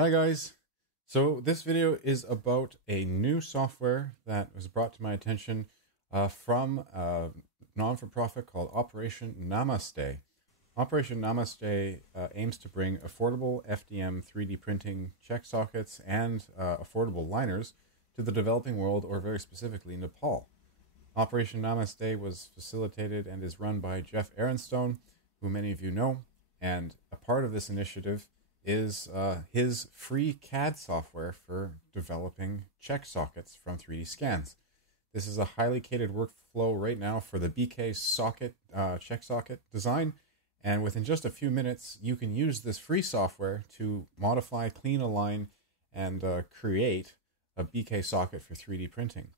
Hi guys. So this video is about a new software that was brought to my attention from a non-for-profit called Operation Namaste. Operation Namaste aims to bring affordable FDM 3D printing check sockets and affordable liners to the developing world, or very specifically Nepal. Operation Namaste was facilitated and is run by Jeff Aronstone, who many of you know, and a part of this initiative is his free CAD software for developing check sockets from 3D scans. This is a highly catered workflow right now for the BK socket check socket design, and within just a few minutes you can use this free software to modify, clean, align, and create a BK socket for 3D printing.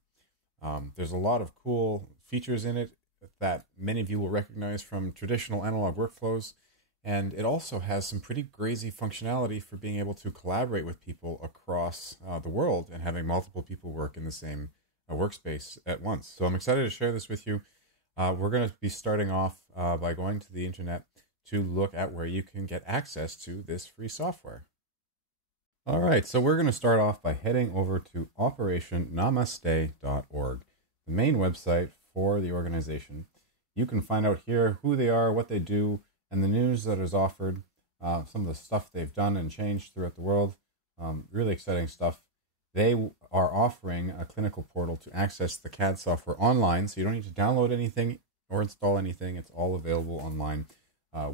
There's a lot of cool features in it that many of you will recognize from traditional analog workflows. And it also has some pretty crazy functionality for being able to collaborate with people across the world and having multiple people work in the same workspace at once. So I'm excited to share this with you. We're going to be starting off by going to the internet to look at where you can get access to this free software. All right, so we're going to start off by heading over to operationnamaste.org, the main website for the organization. You can find out here who they are, what they do, and the news that is offered, some of the stuff they've done and changed throughout the world. Really exciting stuff. They are offering a clinical portal to access the CAD software online, so you don't need to download anything or install anything. It's all available online.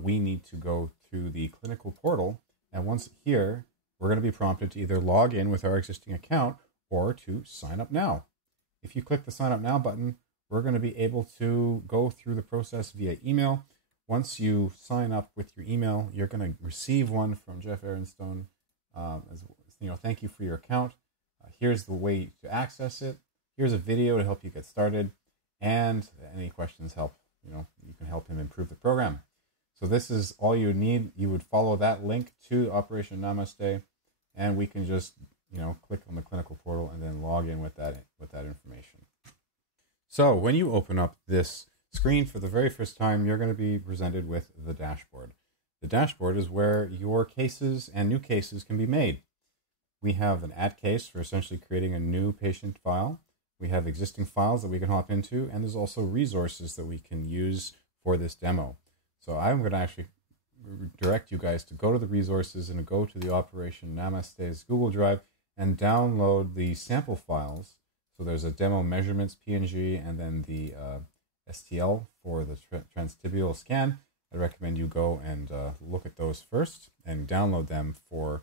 We need to go to the clinical portal, and once here, we're going to be prompted to either log in with our existing account or to sign up now. If you click the sign up now button, we're going to be able to go through the process via email. Once you sign up with your email, you're going to receive one from Jeff Aronstone. Thank you for your account. Here's the way to access it. Here's a video to help you get started, and any questions you can help him improve the program. So this is all you need. You would follow that link to Operation Namaste, and we can just click on the clinical portal and then log in with that information. So when you open up this screen for the very first time, you're going to be presented with the dashboard. The dashboard is where your cases and new cases can be made. We have an add case for essentially creating a new patient file. We have existing files that we can hop into, and there's also resources that we can use for this demo. So I'm going to actually direct you guys to go to the resources and go to the Operation Namaste's Google Drive and download the sample files. So there's a demo measurements PNG and then the STL for the transtibial scan. I recommend you go and look at those first and download them for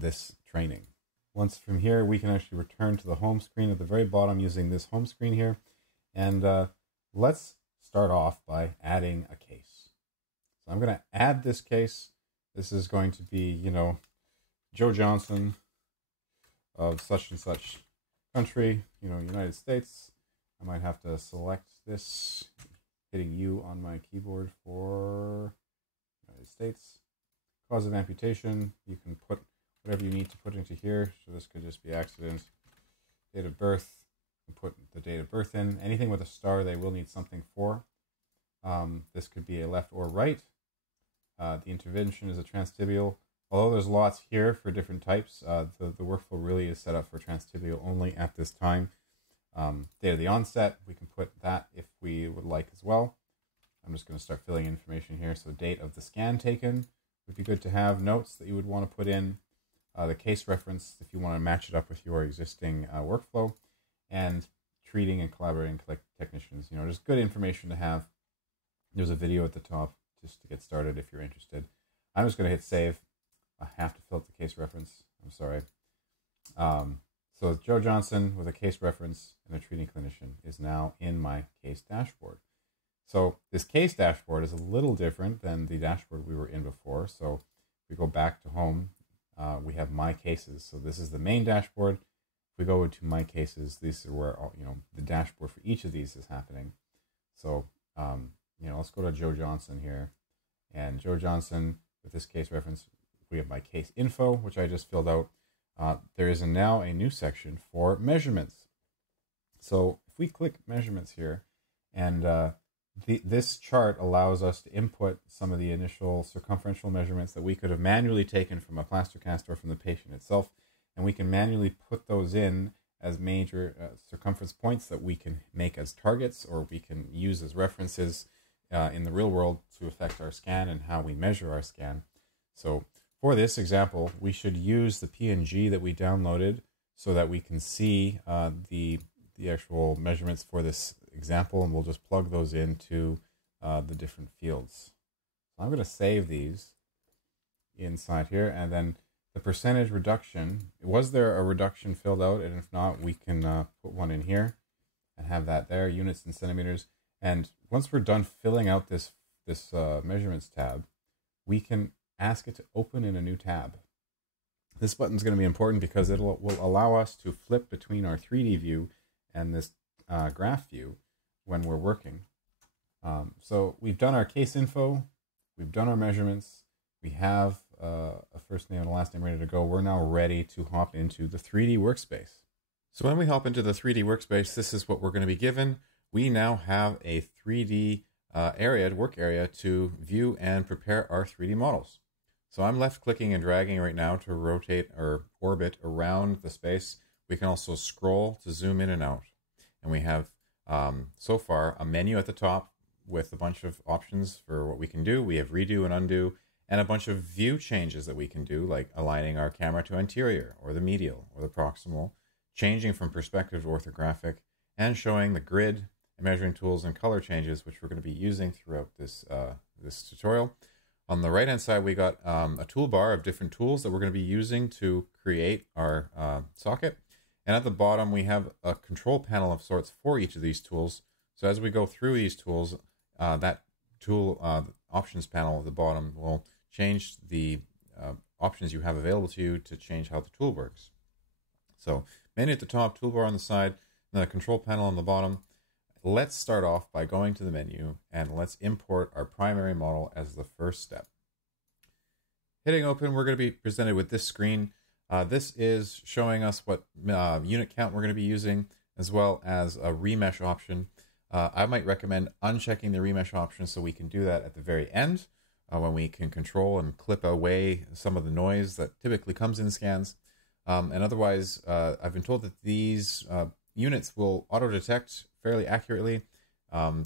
this training. Once from here, we can actually return to the home screen at the very bottom using this home screen here. And let's start off by adding a case. So I'm going to add this case. This is going to be, Joe Johnson of such and such country, United States. I might have to select this, hitting U on my keyboard for United States. Cause of amputation, you can put whatever you need to put into here. So this could just be accident. Date of birth, you can put the date of birth in. Anything with a star, they will need something for. This could be a left or right. The intervention is a transtibial. Although there's lots here for different types, the workflow really is set up for transtibial only at this time. Date of the onset, we can put that if we would like as well. I'm just going to start filling information here. So date of the scan taken would be good to have. Notes that you would want to put in. The case reference if you want to match it up with your existing workflow. And treating and collaborating technicians. Just good information to have. There's a video at the top just to get started if you're interested. I'm just going to hit save. I have to fill out the case reference. I'm sorry. So Joe Johnson with a case reference and a treating clinician is now in my case dashboard. So this case dashboard is a little different than the dashboard we were in before. So if we go back to home, we have my cases. So this is the main dashboard. If we go into my cases, these are where the dashboard for each of these is happening. So let's go to Joe Johnson here, and Joe Johnson with this case reference. We have my case info, which I just filled out. There is now a new section for measurements. So if we click measurements here and This chart allows us to input some of the initial circumferential measurements that we could have manually taken from a plaster cast or from the patient itself, and we can manually put those in as major circumference points that we can make as targets, or we can use as references in the real world to affect our scan and how we measure our scan. So for this example, we should use the PNG that we downloaded so that we can see the actual measurements for this example, and we'll just plug those into the different fields. So I'm going to save these inside here, and then the percentage reduction, was there a reduction filled out? And if not, we can put one in here and have that there, units and centimeters. And once we're done filling out this measurements tab, we can ask it to open in a new tab. This button is going to be important because it will allow us to flip between our 3D view and this graph view when we're working. So we've done our case info, we've done our measurements, we have a first name and a last name ready to go. We're now ready to hop into the 3D workspace. So when we hop into the 3D workspace, this is what we're going to be given. We now have a 3D work area to view and prepare our 3D models. So I'm left clicking and dragging right now to rotate or orbit around the space. We can also scroll to zoom in and out. And we have, so far, a menu at the top with a bunch of options for what we can do. We have redo and undo, and a bunch of view changes that we can do, like aligning our camera to anterior, or the medial, or the proximal, changing from perspective to orthographic, and showing the grid, and measuring tools, and color changes, which we're going to be using throughout this, this tutorial. On the right-hand side, we got a toolbar of different tools that we're going to be using to create our socket. And at the bottom, we have a control panel of sorts for each of these tools. So as we go through these tools, that tool options panel at the bottom will change the options you have available to you to change how the tool works. So menu at the top, toolbar on the side, and then a control panel on the bottom. Let's start off by going to the menu, and let's import our primary model as the first step. Hitting open, we're going to be presented with this screen. This is showing us what unit count we're going to be using, as well as a remesh option. I might recommend unchecking the remesh option so we can do that at the very end, when we can control and clip away some of the noise that typically comes in scans. And otherwise, I've been told that these units will auto-detect fairly accurately.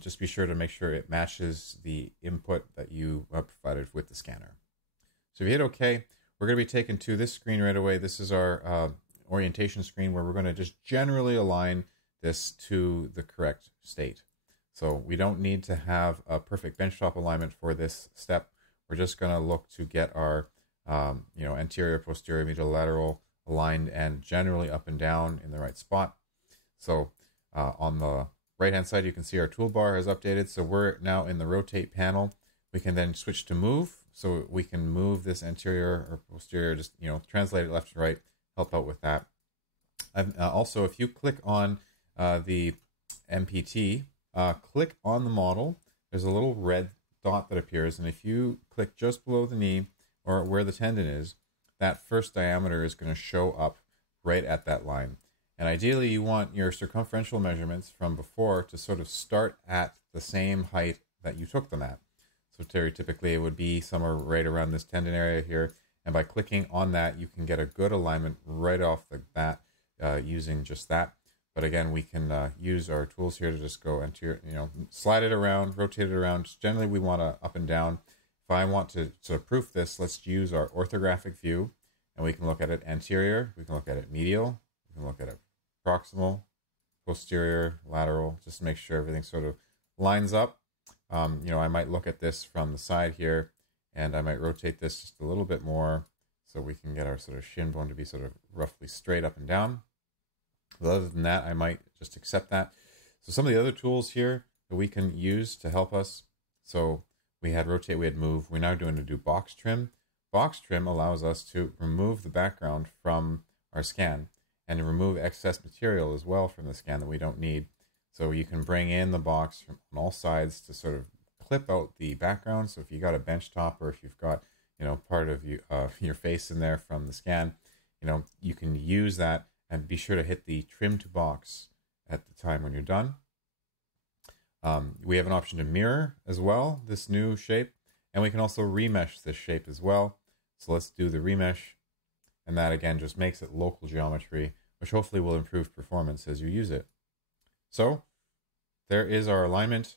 Just be sure to make sure it matches the input that you provided with the scanner. So if you hit OK, we're going to be taken to this screen right away. This is our orientation screen where we're going to just generally align this to the correct state. So we don't need to have a perfect benchtop alignment for this step. We're just going to look to get our anterior, posterior, medial, lateral aligned and generally up and down in the right spot. So on the right-hand side, you can see our toolbar has updated. So we're now in the rotate panel. We can then switch to move. So we can move this anterior or posterior, just, translate it left to right, help out with that. Also, if you click on the MPT, click on the model. There's a little red dot that appears. And if you click just below the knee or where the tendon is, that first diameter is going to show up right at that line. And ideally, you want your circumferential measurements from before to sort of start at the same height that you took them at. So typically, it would be somewhere right around this tendon area here. And by clicking on that, you can get a good alignment right off the bat using just that. But again, we can use our tools here to just go anterior, slide it around, rotate it around. Generally, we want to up and down. If I want to sort of proof this, let's use our orthographic view. And we can look at it anterior. We can look at it medial. We can look at it proximal, posterior, lateral, just to make sure everything sort of lines up. I might look at this from the side here, and I might rotate this just a little bit more so we can get our sort of shin bone to be sort of roughly straight up and down. But other than that, I might just accept that. So some of the other tools here that we can use to help us. So we had rotate, we had move. We're now going to do box trim. Box trim allows us to remove the background from our scan and to remove excess material as well from the scan that we don't need. So you can bring in the box from on all sides to sort of clip out the background. So if you got a bench top, or if you've got, part of your face in there from the scan, you can use that, and be sure to hit the trim to box at the time when you're done. We have an option to mirror as well, this new shape, and we can also remesh this shape as well. So let's do the remesh, and that again just makes it local geometry, which hopefully will improve performance as you use it. So there is our alignment,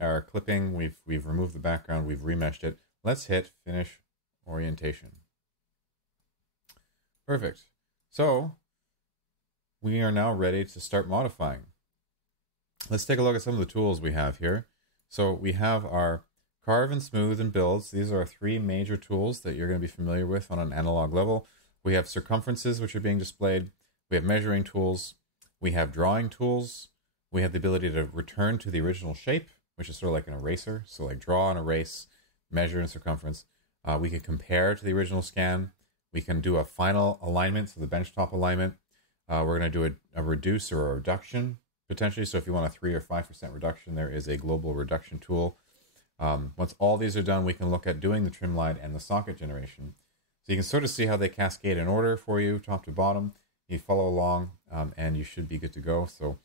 our clipping. We've removed the background, we've remeshed it. Let's hit finish orientation. Perfect. So we are now ready to start modifying. Let's take a look at some of the tools we have here. So we have our carve and smooth and builds. These are our three major tools that you're going to be familiar with on an analog level. We have circumferences, which are being displayed. We have measuring tools. We have drawing tools. We have the ability to return to the original shape, which is sort of like an eraser. So like draw and erase, measure and circumference. We can compare to the original scan. We can do a final alignment, so the benchtop alignment. We're going to do a reduce or a reduction, potentially. So if you want a 3 or 5% reduction, there is a global reduction tool. Once all these are done, we can look at doing the trim line and the socket generation. So you can sort of see how they cascade in order for you, top to bottom. You follow along, and you should be good to go. So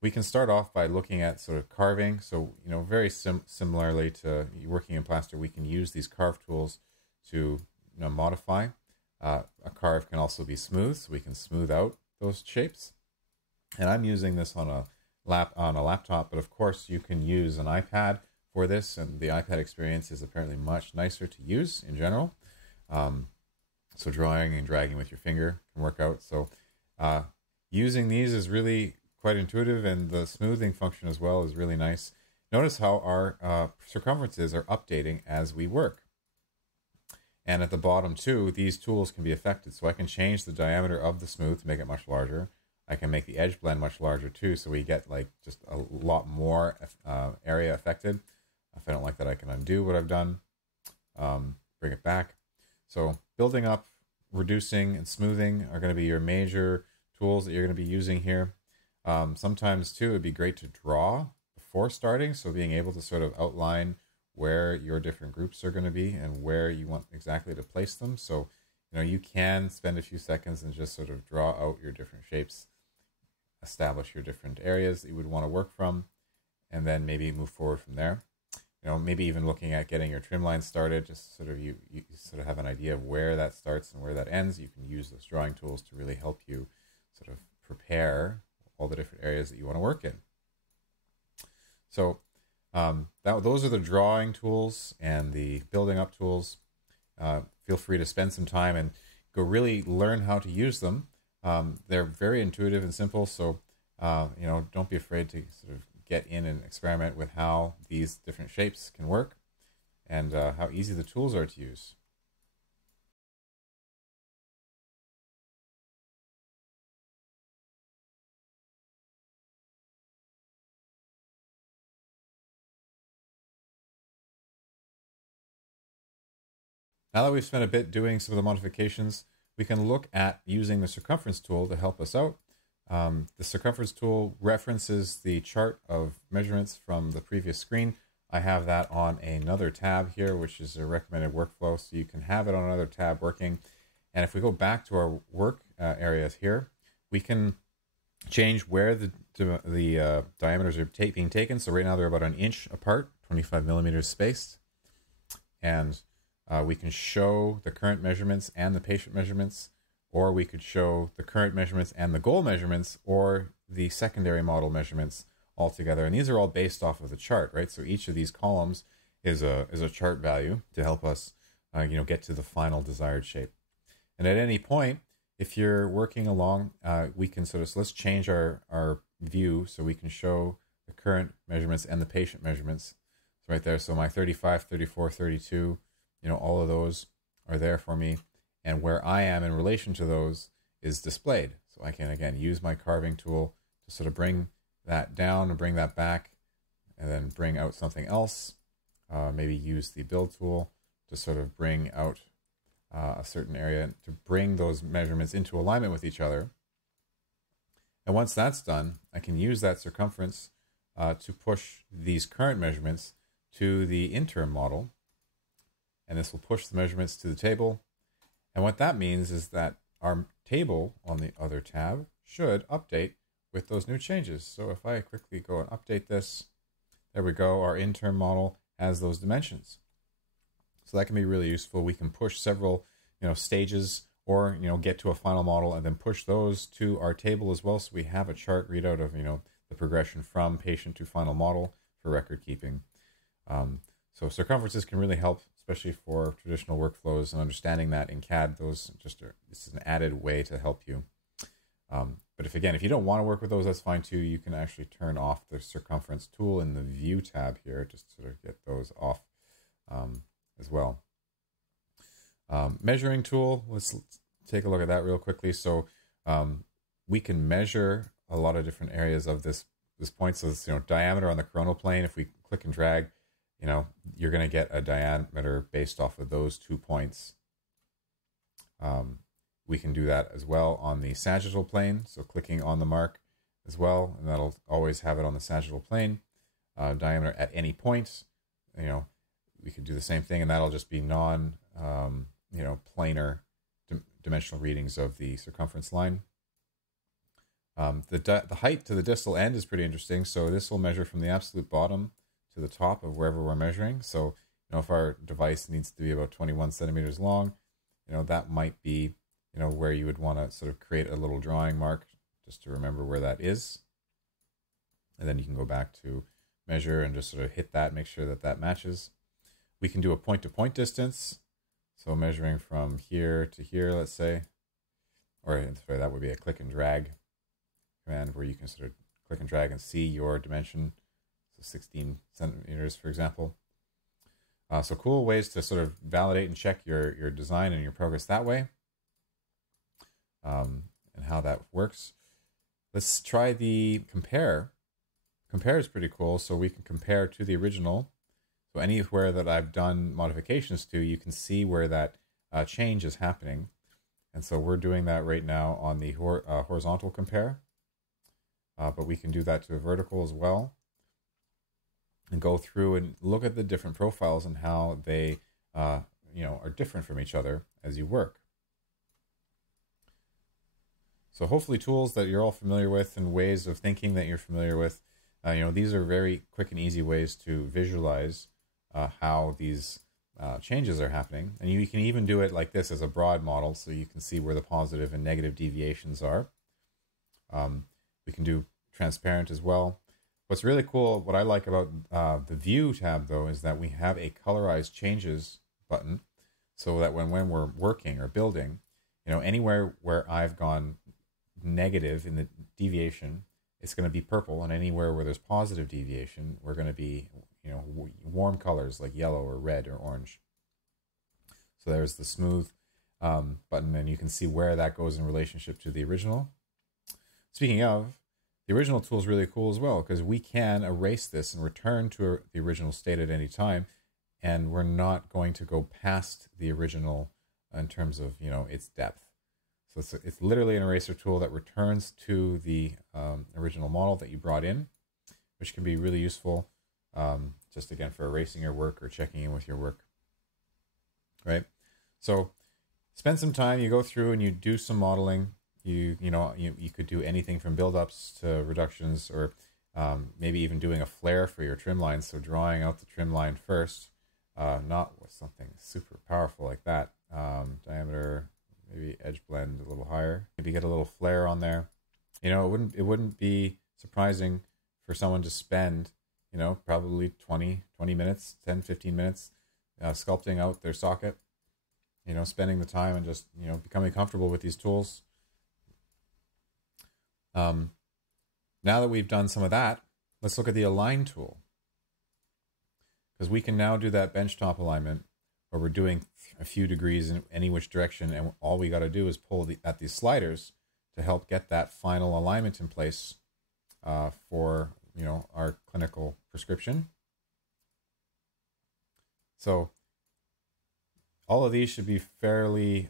we can start off by looking at sort of carving. So, you know, very similarly to working in plaster, we can use these carve tools to modify. A carve can also be smooth, so we can smooth out those shapes. And I'm using this on a laptop, but of course you can use an iPad for this, and the iPad experience is apparently much nicer to use in general. So drawing and dragging with your finger can work out. So using these is really quite intuitive, and the smoothing function as well is really nice. Notice how our circumferences are updating as we work. And at the bottom too, these tools can be affected. So I can change the diameter of the smooth to make it much larger. I can make the edge blend much larger too, so we get like just a lot more area affected. If I don't like that, I can undo what I've done, bring it back. So building up, reducing, and smoothing are going to be your major tools that you're going to be using here. Sometimes too, it'd be great to draw before starting, so being able to sort of outline where your different groups are going to be and where you want exactly to place them. So, you know, you can spend a few seconds and just sort of draw out your different shapes, establish your different areas that you would want to work from, and then maybe move forward from there. You know, maybe even looking at getting your trim line started, just sort of you sort of have an idea of where that starts and where that ends. You can use those drawing tools to really help you sort of prepare all the different areas that you want to work in. So those are the drawing tools and the building up tools. Feel free to spend some time and go really learn how to use them. They're very intuitive and simple, so you know, don't be afraid to sort of get in and experiment with how these different shapes can work and how easy the tools are to use. Now that we've spent a bit doing some of the modifications, we can look at using the circumference tool to help us out. The circumference tool references the chart of measurements from the previous screen. I have that on another tab here, which is a recommended workflow, so you can have it on another tab working. And if we go back to our work areas here, we can change where the diameters are being taken. So right now they're about an inch apart, 25 millimeters spaced. And we can show the current measurements and the patient measurements, or we could show the current measurements and the goal measurements, or the secondary model measurements all together. And these are all based off of the chart, right? So each of these columns is a chart value to help us get to the final desired shape. And at any point, if you're working along, we can so let's change our view so we can show the current measurements and the patient measurements. So right there, so my 35, 34, 32, all of those are there for me. And where I am in relation to those is displayed. So I can, again, use my carving tool to sort of bring that down and bring that back, and then bring out something else. Maybe use the build tool to sort of bring out a certain area to bring those measurements into alignment with each other. And once that's done, I can use that circumference to push these current measurements to the interim model. And this will push the measurements to the table. And what that means is that our table on the other tab should update with those new changes. So if I quickly go and update this, there we go. Our interim model has those dimensions. So that can be really useful. We can push several, stages, or, get to a final model and then push those to our table as well. So we have a chart readout of, the progression from patient to final model for record keeping. So circumferences can really help, especially for traditional workflows, and understanding that in CAD, this is an added way to help you. But if you don't want to work with those, that's fine too. You can actually turn off the circumference tool in the View tab here, just to sort of get those off as well. Measuring tool, let's take a look at that real quickly. So we can measure a lot of different areas of this point. So this, diameter on the coronal plane, if we click and drag, you're going to get a diameter based off of those 2 points. We can do that as well on the sagittal plane. So clicking on the mark as well, and that'll always have it on the sagittal plane. Diameter at any point, we could do the same thing, and that'll just be planar dimensional readings of the circumference line. The height to the distal end is pretty interesting. So this will measure from the absolute bottom to the top of wherever we're measuring. So, if our device needs to be about 21 centimeters long, that might be, where you would want to sort of create a little drawing mark just to remember where that is. And then you can go back to measure and just sort of hit that, make sure that that matches. We can do a point-to-point distance. So measuring from here to here, let's say, or sorry, that would be a click and drag command where you can sort of click and drag and see your dimension. So 16 centimeters, for example. So cool ways to sort of validate and check your design and your progress that way. And how that works. Let's try the compare. Compare is pretty cool. So we can compare to the original. So anywhere that I've done modifications to, you can see where that change is happening. And so we're doing that right now on the horizontal compare. But we can do that to a vertical as well. And go through and look at the different profiles and how they are different from each other as you work. So hopefully tools that you're all familiar with and ways of thinking that you're familiar with, these are very quick and easy ways to visualize how these changes are happening. And you can even do it like this as a broad model, so you can see where the positive and negative deviations are. We can do transparent as well. What's really cool, what I like about the View tab, though, is that we have a colorized changes button, so that when we're working or building, anywhere where I've gone negative in the deviation, it's going to be purple, and anywhere where there's positive deviation, we're going to be, warm colors like yellow or red or orange. So there's the smooth button, and you can see where that goes in relationship to the original. Speaking of, the original tool is really cool as well, because we can erase this and return to the original state at any time, and we're not going to go past the original in terms of, its depth. So it's literally an eraser tool that returns to the original model that you brought in, which can be really useful, just again for erasing your work or checking in with your work. Right? So spend some time, you go through and you do some modeling. You could do anything from build-ups to reductions, or maybe even doing a flare for your trim line. So drawing out the trim line first, not with something super powerful like that. Diameter, maybe edge blend a little higher. Maybe get a little flare on there. It wouldn't be surprising for someone to spend, probably 20 minutes, 10, 15 minutes sculpting out their socket. Spending the time and just, becoming comfortable with these tools. Now that we've done some of that, let's look at the Align tool. Because we can now do that benchtop alignment where we're doing a few degrees in any which direction, and all we got to do is pull at these sliders to help get that final alignment in place for our clinical prescription. So all of these should be fairly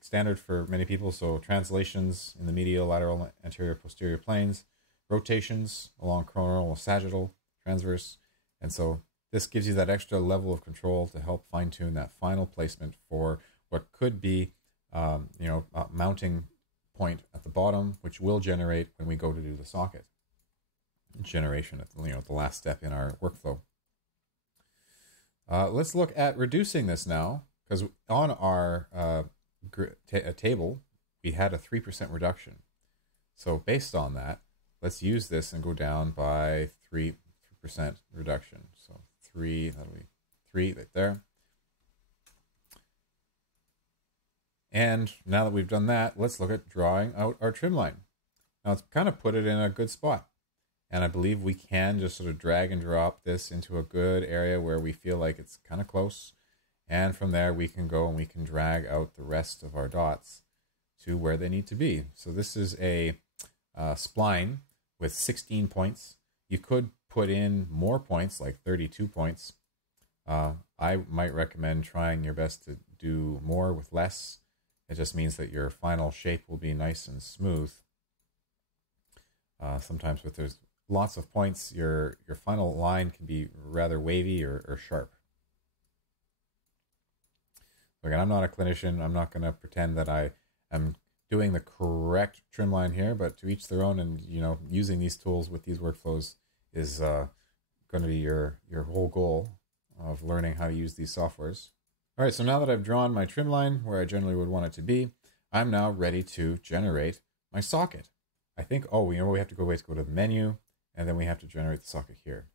standard for many people. So translations in the medial, lateral, anterior, posterior planes, rotations along coronal, sagittal, transverse. And so this gives you that extra level of control to help fine tune that final placement for what could be, mounting point at the bottom, which will generate when we go to do the socket generation at the last step in our workflow. Let's look at reducing this now, because on our table we had a 3% reduction. So based on that, let's use this and go down by 3% reduction. So 3, that'll be 3 right there. And now that we've done that, let's look at drawing out our trim line. Now it's kind of put it in a good spot. And I believe we can just sort of drag and drop this into a good area where we feel like it's kind of close. And from there we can go and we can drag out the rest of our dots to where they need to be. So this is a spline with 16 points. You could put in more points, like 32 points. I might recommend trying your best to do more with less. It just means that your final shape will be nice and smooth. Sometimes with there's lots of points, your final line can be rather wavy or sharp. Again, I'm not a clinician. I'm not going to pretend that I am doing the correct trim line here, but to each their own. And using these tools with these workflows is going to be your whole goal of learning how to use these softwares. All right, so now that I've drawn my trim line where I generally would want it to be, I'm now ready to generate my socket. I think, we have to go to the menu, and then we have to generate the socket here.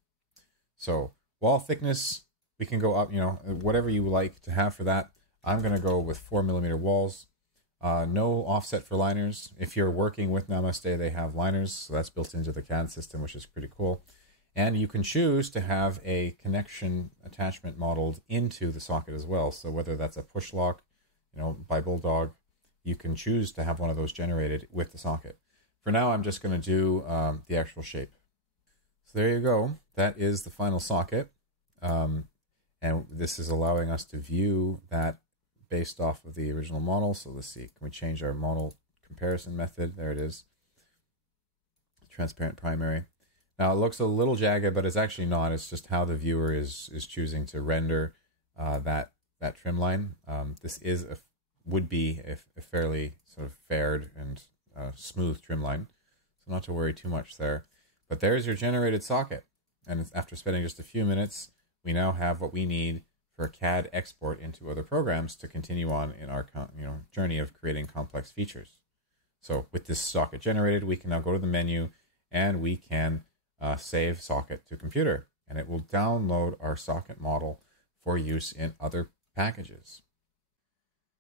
So wall thickness, we can go up, whatever you like to have for that. I'm going to go with 4mm walls. No offset for liners. If you're working with Namaste, they have liners, so that's built into the CAD system, which is pretty cool. And you can choose to have a connection attachment modeled into the socket as well. So whether that's a push lock, by Bulldog, you can choose to have one of those generated with the socket. For now, I'm just going to do the actual shape. So there you go. That is the final socket. And this is allowing us to view that based off of the original model. So let's see, can we change our model comparison method? There it is. Transparent primary. Now it looks a little jagged, but it's actually not. It's just how the viewer is choosing to render that trim line. This would be a fairly sort of faired and smooth trim line, so not to worry too much there. But there's your generated socket, and after spending just a few minutes, we now have what we need for a CAD export into other programs to continue on in our journey of creating complex features. So with this socket generated, we can now go to the menu and we can save socket to computer, and it will download our socket model for use in other packages.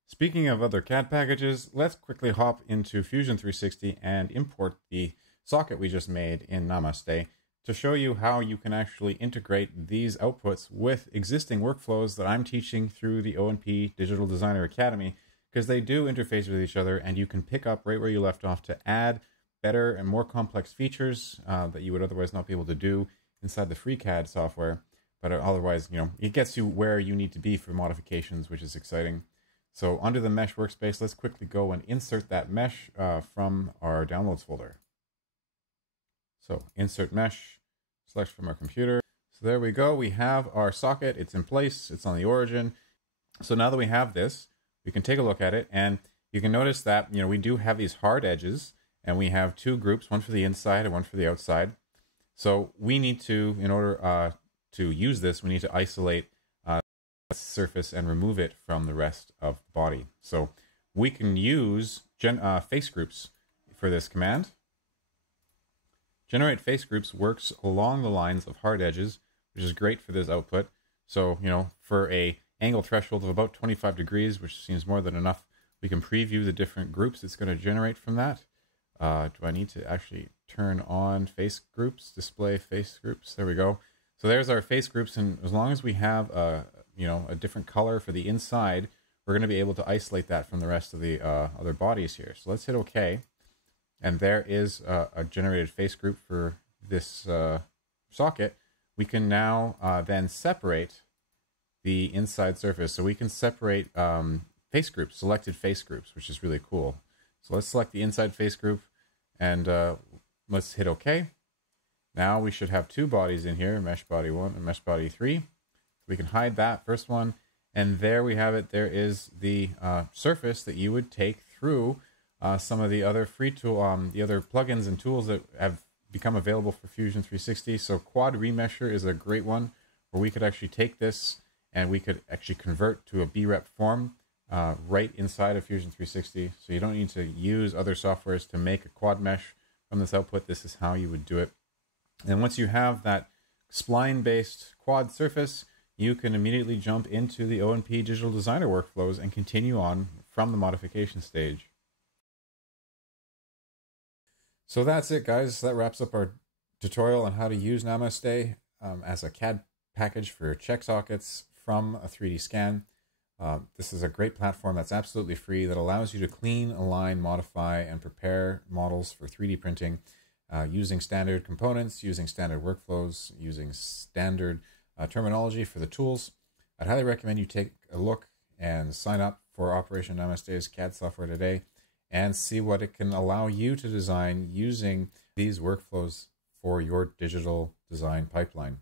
Speaking of other CAD packages, let's quickly hop into Fusion 360 and import the socket we just made in Namaste to show you how you can actually integrate these outputs with existing workflows that I'm teaching through the O+P Digital Designer Academy, because they do interface with each other, and you can pick up right where you left off to add better and more complex features that you would otherwise not be able to do inside the free CAD software. But otherwise, it gets you where you need to be for modifications, which is exciting. So under the mesh workspace, let's quickly go and insert that mesh from our downloads folder. So insert mesh, select from our computer. So there we go. We have our socket. It's in place. It's on the origin. So now that we have this, we can take a look at it, and you can notice that we do have these hard edges, and we have two groups, one for the inside and one for the outside. So we need to, in order to use this, we need to isolate the surface and remove it from the rest of the body. So we can use face groups for this command. Generate face groups works along the lines of hard edges, which is great for this output. So, for a angle threshold of about 25 degrees, which seems more than enough, we can preview the different groups it's going to generate from that. Do I need to actually turn on face groups, display face groups? There we go. So there's our face groups, and as long as we have a different color for the inside, we're going to be able to isolate that from the rest of the other bodies here. So let's hit OK. And there is a generated face group for this socket. We can now then separate the inside surface. So we can separate face groups, selected face groups, which is really cool. So let's select the inside face group, and let's hit OK. Now we should have two bodies in here, mesh body 1 and mesh body 3. We can hide that first one, and there we have it. There is the surface that you would take through some of the other free tool, the other plugins and tools that have become available for Fusion 360. So Quad Remesher is a great one where we could actually take this and we could actually convert to a BREP form right inside of Fusion 360. So you don't need to use other softwares to make a quad mesh from this output. This is how you would do it. And once you have that spline-based quad surface, you can immediately jump into the O+P Digital Designer workflows and continue on from the modification stage. So that's it, guys. That wraps up our tutorial on how to use Namaste as a CAD package for check sockets from a 3D scan. This is a great platform that's absolutely free that allows you to clean, align, modify, and prepare models for 3D printing using standard components, using standard workflows, using standard terminology for the tools. I'd highly recommend you take a look and sign up for Operation Namaste's CAD software today and see what it can allow you to design using these workflows for your digital design pipeline.